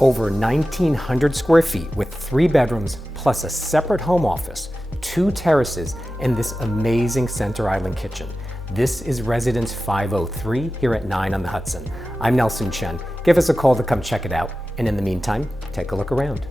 Over 1,900 square feet with 3 bedrooms plus a separate home office, 2 terraces, and this amazing center island kitchen. This is Residence 503 here at 9 on the Hudson. I'm Nelson Chen. Give us a call to come check it out. And in the meantime, take a look around.